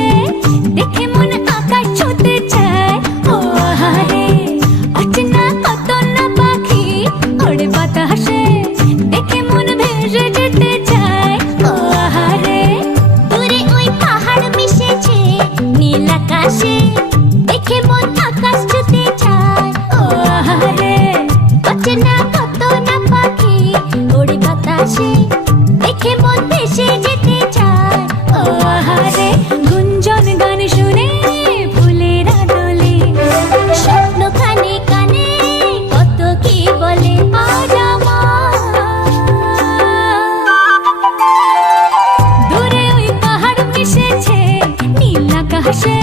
হাসে দেখে মন আকাশ ছুঁতে চায়। ও আহারে অচেনা কত না পাখি ওড়ে বাতাসে দেখে মন ভেসে যেতে চায়। ও আহারে দূরে ওই পাহাড় মিশেছে নীল আকাশে দেখে মন আকাশ ছুঁতে চায়। ও আহারে অচেনা কত না পাখি ওড়ে বাতাসে দেখে মন ভেসে যেতে চায়। ও আহারে গুঞ্জন গান শুনে ফুলেরা দোলে স্বপ্ন কানে কানে কত কি বলে আজ আমার। দূরে ওই পাহাড় মিশেছে নীল আকাশে